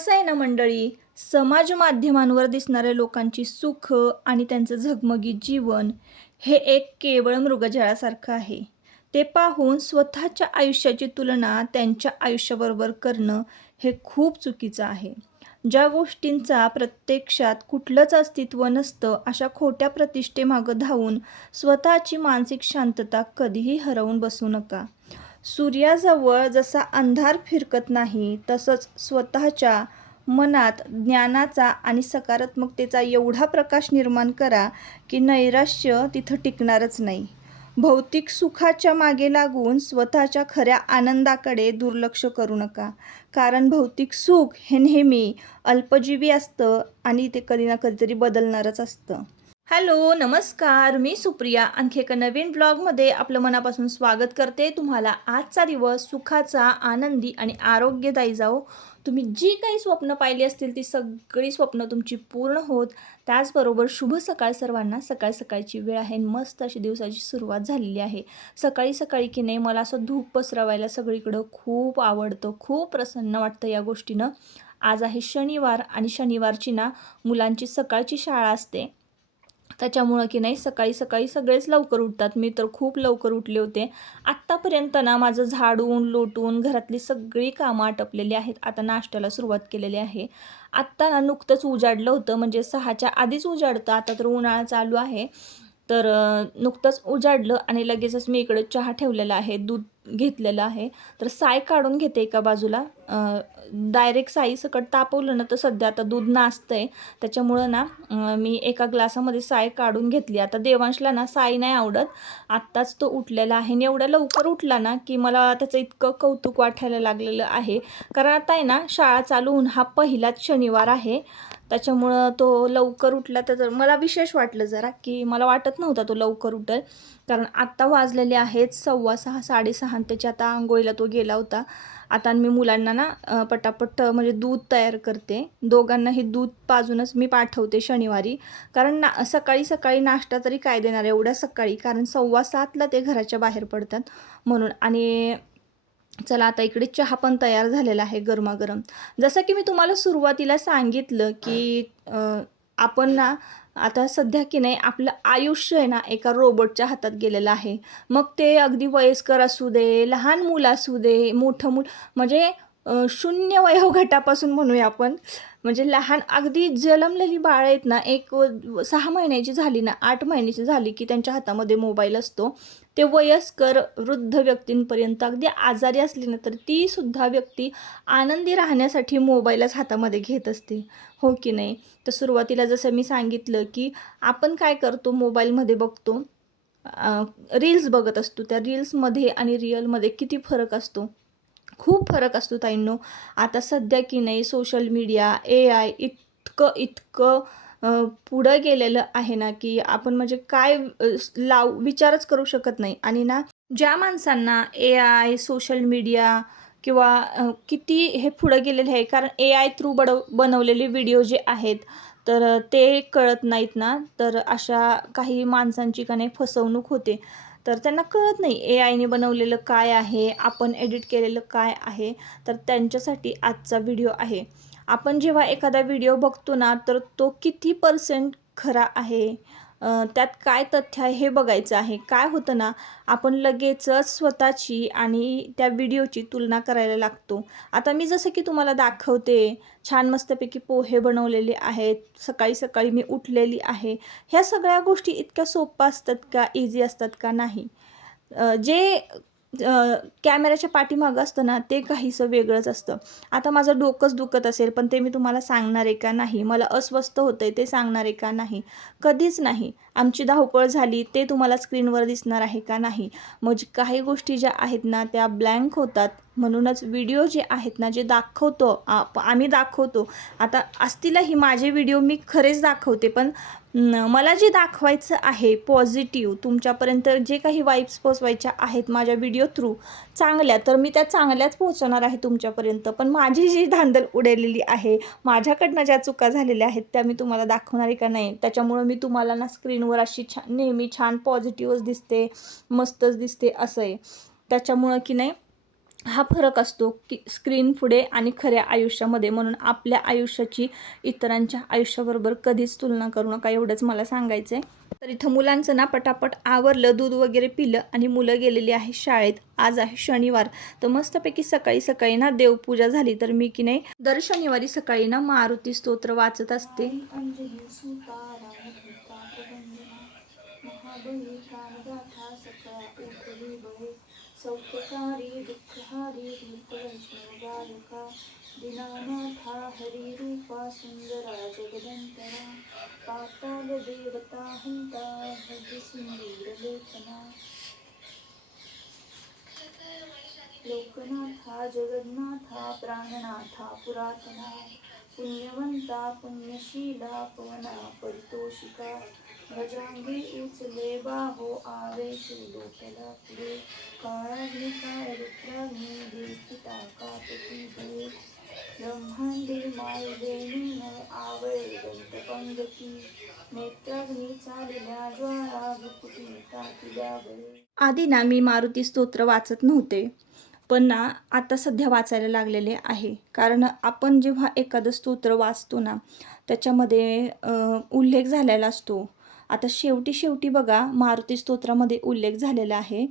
कसं आहे ना मंडळी, समाज माध्यमांवर दिसणाऱ्या लोकांची सुख आणि त्यांचं झगमगीत जीवन हे एक केवळ मृगजळासारखं आहे. ते पाहून स्वतःच्या आयुष्याची तुलना त्यांच्या आयुष्याबरोबर करणं हे खूप चुकीचं आहे. ज्या गोष्टींचा प्रत्यक्षात कुठलंच अस्तित्व नसतं, अशा खोट्या प्रतिष्ठेमागं धावून स्वतःची मानसिक शांतता कधीही हरवून बसू नका. सूर्याजवळ जसा अंधार फिरकत नाही, तसंच स्वतःच्या मनात ज्ञानाचा आणि सकारात्मकतेचा एवढा प्रकाश निर्माण करा की नैराश्य तिथं टिकणारच नाही. भौतिक सुखाच्या मागे लागून स्वतःच्या खऱ्या आनंदाकडे दुर्लक्ष करू नका. कारण भौतिक सुख हे नेहमी अल्पजीवी असतं आणि ते कधी ना कधीतरी बदलणारच असतं. हॅलो, नमस्कार. मी सुप्रिया आणखी एका नवीन ब्लॉगमध्ये आपलं मनापासून स्वागत करते. तुम्हाला आजचा दिवस सुखाचा, आनंदी आणि आरोग्यदायी जावो. तुम्ही जी काही स्वप्न पाहिली असतील ती सगळी स्वप्न तुमची पूर्ण होत. त्याचबरोबर शुभ सकाळ सर्वांना. सकाळ सकाळची वेळ आहे, मस्त अशी दिवसाची सुरुवात झालेली आहे. सकाळी सकाळी की नाही मला असं धूप पसरवायला सगळीकडं खूप आवडतं, खूप प्रसन्न वाटतं या गोष्टीनं. आज आहे शनिवार आणि शनिवारची ना मुलांची सकाळची शाळा असते. त्याच्यामुळं की नाही सकाळी सकाळी सगळेच लवकर उठतात. मी तर खूप लवकर उठले होते. आत्तापर्यंत ना माझं झाडून लोटून घरातली सगळी कामं आटपलेली आहेत. आता नाश्त्याला सुरुवात केलेली आहे. आत्ता ना नुकतंच उजाडलं होतं, म्हणजे 6च्या आधीच उजाडतं. आता तर उन्हाळा चालू आहे. तर नुकतंच उजाडलं आणि लगेचच मी इकडे चहा ठेवलेला आहे, दूध घेतलेलं आहे. तर साय काढून घेते एका बाजूला. डायरेक्ट साईसकट तापवलं ना तर सध्या आता दूध नासतंय. त्याच्यामुळं ना मी एका ग्लासामध्ये साय काढून घेतली. आता देवांशला ना साय नाही आवडत. आत्ताच तो उठलेला आहे आणि एवढ्या लवकर उठला ना की मला त्याचं इतकं कौतुक वाटायला लागलेलं आहे. कारण आता आहे ना शाळा चालू होऊन हा पहिलाच शनिवार आहे. त्याच्यामुळं तो लवकर उठला तर मला विशेष वाटलं जरा, की मला वाटत नव्हता तो लवकर उठेल. कारण आत्ता वाजलेले आहेत 6:15 6:30 आणि त्याची आता अंघोळीला तो गेला होता. आता मी मुलांना ना पटापट म्हणजे दूध तयार करते. दोघांनाही दूध पाजूनच मी पाठवते शनिवारी. कारण सकाळी सकाळी नाश्ता तरी काय देणार एवढ्या सकाळी, कारण 6:15ला ते घराच्या बाहेर पडतात म्हणून. आणि चला आता इकडे चहा पण तयार झालेला आहे गरमागरम. जसं की मी तुम्हाला सुरुवातीला सांगितलं की आपण ना आता सध्या की नाही आपलं आयुष्य आहे ना एका रोबोटच्या हातात गेलेलं आहे. मग ते अगदी वयस्कर असू दे, लहान मुलं असू दे, मोठं मूल, म्हणजे शून्य वयोगटापासून म्हणूया आपण. म्हणजे लहान अगदी जन्मलेली बाळं आहेत ना, 6 महिन्याची झाली ना, 8 महिन्याची झाली की त्यांच्या हातामध्ये मोबाईल असतो. ते वयस्कर वृद्ध व्यक्तींपर्यंत, अगदी आजारी असली ना तर ती सुद्धा व्यक्ती आनंदी राहण्यासाठी मोबाईलच हातामध्ये घेत असते, हो की नाही? तर सुरुवातीला जसं मी सांगितलं की आपण काय करतो, मोबाईलमध्ये बघतो, रील्स बघत असतो. त्या रील्समध्ये आणि रिअलमध्ये किती फरक असतो, खूप फरक असतो ताईंनो. आता सध्या की नाही सोशल मीडिया, AI इतकं इतकं पुढं गेलेलं आहे ना की आपण म्हणजे काय विचारच करू शकत नाही. आणि ना ज्या माणसांना AI, सोशल मीडिया किंवा किती हे पुढं गेलेले आहे, कारण AI थ्रू बनवलेले व्हिडिओ जे आहेत तर ते कळत नाहीत ना, तर अशा काही माणसांची का नाही फसवणूक होते. तर त्यांना कळत नाही AIने बनवलेलं काय आहे, आपण एडिट केलेलं काय आहे. तर त्यांच्यासाठी आजचा व्हिडिओ आहे. आपण जेव्हा एखादा व्हिडिओ बघतो ना तर तो किती % खरा आहे, त्यात काय तथ्य आहे हे बघायचं आहे. काय होतं ना, आपण लगेचच स्वतःची आणि त्या व्हिडिओची तुलना करायला लागतो. आता मी जसं की तुम्हाला दाखवते, छान मस्तपैकी पोहे बनवलेले आहेत, सकाळी सकाळी मी उठलेली आहे. ह्या सगळ्या गोष्टी इतक्या सोप्या असतात का, इझी असतात का? नाही. जे कॅमेऱ्याच्या पाठीमागं असतं ना ते काहीसं वेगळंच असतं. आता माझं डोकंच दुखत असेल पण ते मी तुम्हाला सांगणार आहे का? नाही. मला अस्वस्थ होतंय ते सांगणार आहे का? नाही. कधीच नाही. आमची धावपळ झाली ते तुम्हाला स्क्रीनवर दिसणार आहे का? नाही. म्हणजे काही गोष्टी ज्या आहेत ना त्या ब्लँक होतात. म्हणूनच व्हिडिओ जे आहेत ना, जे दाखवतो आम्ही दाखवतो. आता असतीलही माझे व्हिडिओ मी खरेच दाखवते, पण मला जे दाखवायचं आहे पॉझिटिव्ह तुमच्यापर्यंत, जे काही वाईब्स पोचवायच्या आहेत माझ्या व्हिडिओ थ्रू चांगल्या, तर मी त्या चांगल्याच पोहोचवणार आहे तुमच्यापर्यंत. पण माझी जी धांदल उडलेली आहे, माझ्याकडनं ज्या चुका झालेल्या आहेत त्या मी तुम्हाला दाखवणार आहे का? नाही. त्याच्यामुळं मी तुम्हाला ना स्क्रीनवर अशी नेहमी छान पॉझिटिव्हच दिसते, मस्तच दिसते असं आहे. त्याच्यामुळं की नाही हा फरक असतो की स्क्रीन पुढे आणि खऱ्या आयुष्यामध्ये. म्हणून आपल्या आयुष्याची इतरांच्या आयुष्याबरोबर कधीच तुलना करू नका, एवढंच मला सांगायचं आहे. तर इथं मुलांचं ना पटापट आवरलं, दूध वगैरे पिलं आणि मुलं गेलेली आहे शाळेत. आज आहे शनिवार, तर मस्तपैकी सकाळी सकाळी ना देवपूजा झाली. तर मी की नाही दर शनिवारी सकाळी ना मारुती स्तोत्र वाचत असते. महाबळी कामगाथा सकळा उठली बळे सौख्यकारी दुःखहारी धूर्त वैष्णव गायका दीनानाथा हरी रूपा सुंदरा जगदंतरा पाताल देवता हंता भज सिंदूर लेखना लोकनाथा जगन्नाथा प्राणनाथा पुरातना पुण्यवंता पुण्यशीला पवना परितोषिका भजांगी उचले बाहो आवे लोकला पुढे काळाग्नी काळ रुद्राग्नी दीक्षिता कापती भये ब्रह्मांडी मायदेवी न आवळे दंतपंगती नेत्राग्नी चालल्या ज्वाळा भुकुटी टाकल्या बळे. आधी ना मी मारुती स्तोत्र वाचत नव्हते, पण ना आता सध्या वाचायला लागलेले आहे. कारण आपण जेव्हा एखादं स्तोत्र वाचतो ना त्याच्यामध्ये उल्लेख झालेला असतो. आता शेवटी शेवटी बघा मारुती स्तोत्रामध्ये उल्लेख झालेला आहे,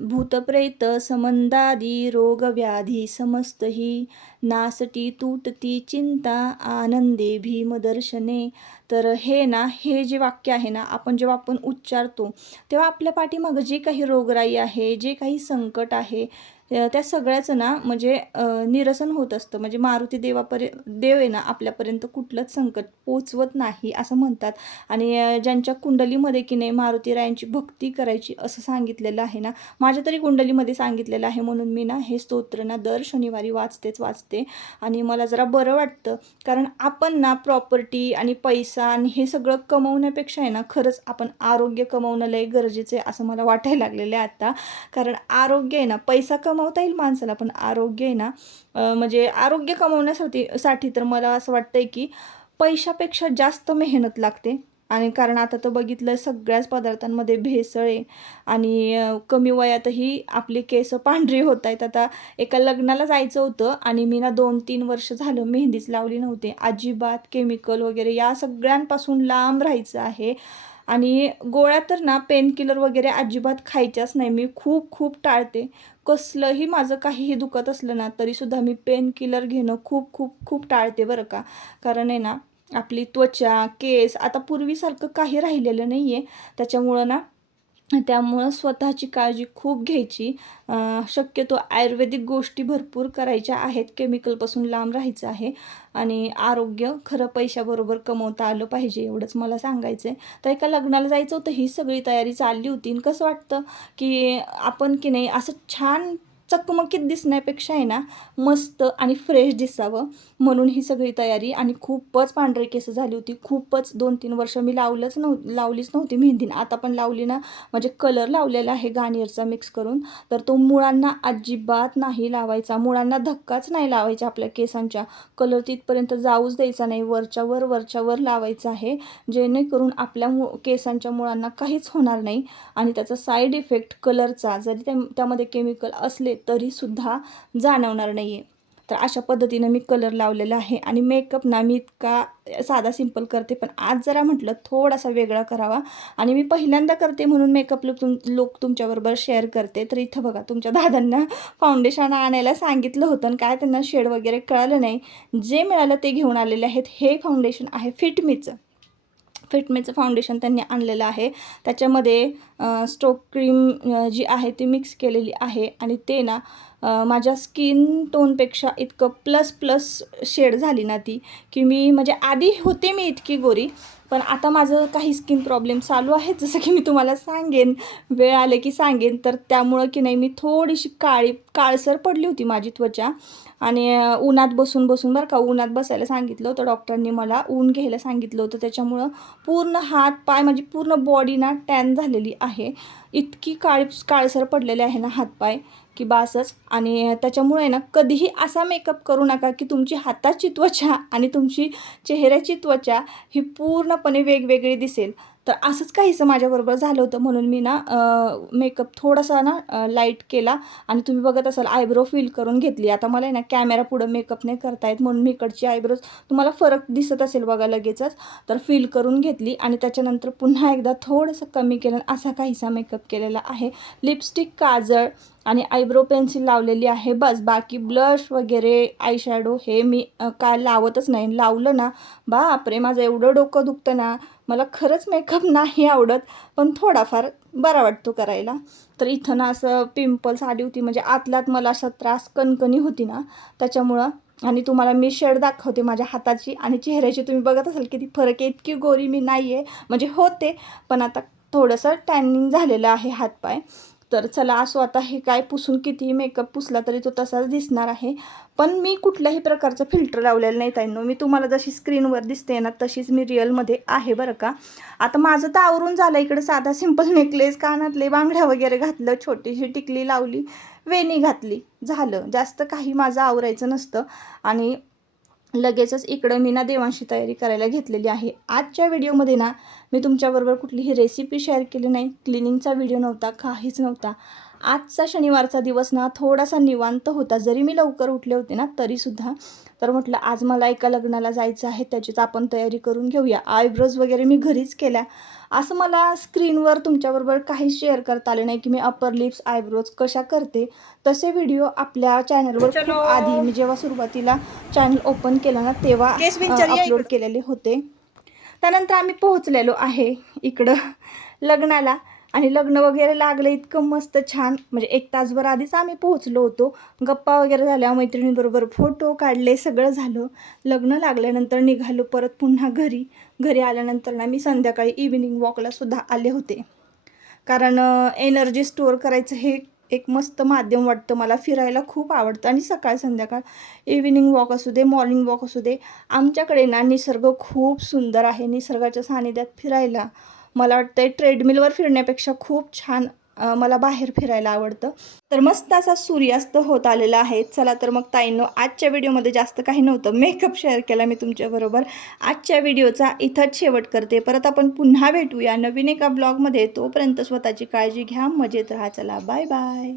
भूतप्रेत समंदादी रोगव्याधी समस्तही नासटी तुटती चिंता आनंदे भीमदर्शने. तर हे ना हे जे वाक्य आहे ना, जेव्हा आपण उच्चारतो तेव्हा आपल्या पाठीमागं जे काही रोगराई आहे, जे काही संकट आहे, त्या सगळ्याचं ना म्हणजे निरसन होत असतं. म्हणजे मारुती देव आहे ना आपल्यापर्यंत कुठलंच संकट पोचवत नाही असं म्हणतात. आणि ज्यांच्या कुंडलीमध्ये की नाही मारुतीरायांची भक्ती करायची असं सांगितलेलं आहे ना, माझ्या तरी कुंडलीमध्ये सांगितलेलं आहे. म्हणून मी ना हे स्तोत्र ना दर शनिवारी वाचते आणि मला जरा बरं वाटतं. कारण आपण ना प्रॉपर्टी आणि पैसा आणि हे सगळं कमवण्यापेक्षा आहे ना खरंच आपण आरोग्य कमवणं लय गरजेचं आहे असं मला वाटायला लागलेलं आहे आता. कारण आरोग्य आहे ना, पैसा कमवता येईल माणसाला, पण आरोग्य आहे ना म्हणजे आरोग्य कमवण्यासाठी तर मला असं वाटतंय की पैशापेक्षा जास्त मेहनत लागते. आणि कारण आता तर बघितलं सगळ्याच पदार्थांमध्ये भेसळ आहे आणि कमी वयातही आपली केस पांढरी होत आहेत. आता एका लग्नाला जायचं होतं आणि मी ना 2-3 वर्ष झालं मेहंदीच लावली नव्हती. अजिबात केमिकल वगैरे या सगळ्यांपासून लांब राहायचं आहे. आणि गोळ्या तर ना पेनकिलर वगैरे अजिबात खायच्याच नाही. मी खूप खूप टाळते. कसलंही माझं काहीही दुखत असलं ना तरीसुद्धा मी पेनकिलर घेणं खूप खूप खूप टाळते बरं का. कारण आहे ना आपली त्वचा, केस आता पूर्वीसारखं काही राहिलेलं नाही आहे. त्यामुळं स्वतःची काळजी खूप घ्यायची. शक्यतो आयुर्वेदिक गोष्टी भरपूर करायच्या आहेत. केमिकलपासून लांब राहायचं आहे आणि आरोग्य खरं पैशाबरोबर कमवता आलं पाहिजे, एवढंच मला सांगायचं आहे. तर एका लग्नाला जायचं होतं, ही सगळी तयारी चालली होती. आणि कसं वाटतं की आपण की नाही असं छान चकमकीत दिसण्यापेक्षा आहे ना मस्त आणि फ्रेश दिसावं म्हणून ही सगळी तयारी. आणि खूपच पांढरे केस झाली होती. खूपच 2-3 वर्ष मी लावलीच नव्हती मेहंदी. आता पण लावली ना, म्हणजे कलर लावलेला आहे गार्नियरचा मिक्स करून. तर तो मुळांना अजिबात नाही लावायचा. मुळांना धक्काच नाही लावायचा आपल्या केसांच्या. कलर तिथपर्यंत जाऊच द्यायचा नाही. वरच्या वर लावायचा आहे, जेणेकरून आपल्या केसांच्या मुळांना काहीच होणार नाही. आणि त्याचा साईड इफेक्ट कलरचा जरी त्यामध्ये केमिकल असले तरीसुद्धा जाणवणार नाही आहे. तर अशा पद्धतीनं मी कलर लावलेला आहे. आणि मेकअप ना मी इतका साधा सिंपल करते, पण आज जरा म्हटलं थोडासा वेगळा करावा. आणि मी पहिल्यांदा करते म्हणून मेकअप लुक तुमच्याबरोबर शेअर करते. तर इथं बघा, तुमच्या दादांना फाउंडेशन आणायला सांगितलं होतं आणि काय त्यांना शेड वगैरे कळालं नाही. जे मिळालं ते घेऊन आलेले आहेत. हे फाउंडेशन आहे फिटमीचं फाउंडेशन त्यांनी आणलेलं आहे. त्याच्यामध्ये स्ट्रोक क्रीम जी आहे ती मिक्स केलेली आहे. आणि ते ना माझ्या स्किन टोनपेक्षा इतकं प्लस शेड झाली ना ती, की मी म्हणजे आधी होते मी इतकी गोरी, पण आता माझं काही स्किन प्रॉब्लेम चालू आहे, जसं की मी तुम्हाला सांगेन, वेळ आले की सांगेन. तर त्यामुळं की नाही मी थोडीशी काळसर पडली होती माझी त्वचा. आणि उन्हात बसून बरं का, उन्हात बसायला सांगितलं होतं डॉक्टरांनी, मला ऊन घ्यायला सांगितलं होतं. त्याच्यामुळं पूर्ण हात पाय माझी पूर्ण बॉडी ना टॅन झालेली आहे. इतकी काळसर पडलेले आहे ना हातपाय की बासच. आणि त्याच्यामुळे ना कधीही असा मेकअप करू नका की तुमची हाताची त्वचा आणि तुमची चेहऱ्याची त्वचा ही पूर्णपणे वेगवेगळी दिसेल. तर असंच काहीसं माझ्याबरोबर झालं होतं, म्हणून मी ना मेकअप थोडासा ना लाईट केला आणि तुम्ही बघत असाल आयब्रो फिल करून घेतली. आता मला आहे ना कॅमेरा पुढं मेकअप नाही करता येत, म्हणून मी इकडची आयब्रोज तुम्हाला फरक दिसत असेल बघा लगेचच. तर फिल करून घेतली आणि त्याच्यानंतर पुन्हा एकदा थोडंसं कमी केलं, असा काहीसा मेकअप केलेला आहे. लिपस्टिक, काजळ आणि आयब्रो पेन्सिल लावलेली आहे बस. बाकी ब्लश वगैरे आयशॅडो हे मी काय लावतच नाही. लावलं ना बापरे, माझं एवढं डोकं दुखतं ना, मला खरंच मेकअप नाही आवडत, पण थोडाफार बरा वाटतो करायला. तर इथं ना असं पिंपल्स आली होती, म्हणजे आतल्यात मला असा त्रास, कणकणी होती ना त्याच्यामुळं. आणि तुम्हाला मी शेड दाखवते माझ्या हाताची आणि चेहऱ्याची. तुम्ही बघत असाल किती फरक आहे. इतकी गोरी मी नाही आहे, म्हणजे होते पण आता थोडंसं टॅनिंग झालेलं आहे हातपाय. तर चला असो, आता हे काय पुसून कितीही मेकअप पुसला तरी तो तसाच दिसणार आहे. पण मी कुठल्याही प्रकारचं फिल्टर लावलेलं नाही ताईंनो. मी तुम्हाला जशी स्क्रीनवर दिसते ना तशीच मी रिअलमध्ये आहे बरं का. आता माझं तर आवरून झालं. इकडे साधा सिंपल नेकलेस, कानातले बांगड्या वगैरे घातलं, छोटीशी टिकली लावली, वेणी घातली, झालं. जास्त काही माझं आवरायचं नसतं. आणि लगेचच इकडं मी ना देवांशी तयारी करायला घेतलेली आहे. आजच्या व्हिडिओमध्ये ना मी तुमच्याबरोबर कुठलीही रेसिपी शेअर केली नाही, क्लिनिंगचा व्हिडिओ नव्हता, काहीच नव्हता. आजचा शनिवारचा दिवस ना थोडासा निवांत होता, जरी मी लवकर उठले होते ना तरीसुद्धा. तर म्हटलं आज मला एका लग्नाला जायचं आहे, त्याचीच आपण तयारी करून घेऊया. आयब्रोज वगैरे मी घरीच केल्या. असं मला स्क्रीनवर तुमच्याबरोबर काहीच शेअर करता आले नाही की मी अपर लिप्स, आयब्रोज कशा करते. तसे व्हिडिओ आपल्या चॅनलवर खूप आधी, मी जेव्हा सुरुवातीला चॅनल ओपन केलं ना तेव्हा अपलोड केलेले होते. त्यानंतर आम्ही पोहोचलेलो आहे इकडं लग्नाला. आणि लग्न वगैरे लागलं इतकं मस्त छान, म्हणजे 1 तासभर आधीच आम्ही पोहोचलो होतो. गप्पा वगैरे झाल्या, मैत्रिणींबरोबर फोटो काढले, सगळं झालं. लग्न लागल्यानंतर निघालो परत पुन्हा घरी. घरी आल्यानंतर ना मी संध्याकाळी इव्हिनिंग वॉकलासुद्धा आले होते, कारण एनर्जी स्टोअर करायचं हे एक मस्त माध्यम वाटतं मला. फिरायला खूप आवडतं आणि सकाळ संध्याकाळ इव्हिनिंग वॉक असू दे, मॉर्निंग वॉक असू दे. आमच्याकडे ना निसर्ग खूप सुंदर आहे. निसर्गाच्या सानिध्यात फिरायला मला वाटतं ट्रेडमिलवर फिरण्यापेक्षा खूप छान मला बाहेर फिरायला आवडतं. तर मस्त असा सूर्यास्त होत आलेला आहे. चला तर मग ताईंनो, आजच्या व्हिडिओमध्ये जास्त काही नव्हतं, मेकअप शेअर केला मी तुमच्याबरोबर. आजच्या व्हिडिओचा इथंच शेवट करते. परत आपण पुन्हा भेटूया नवीन एका ब्लॉगमध्ये. तोपर्यंत स्वतःची काळजी घ्या, मजेत राहा. चला बाय बाय.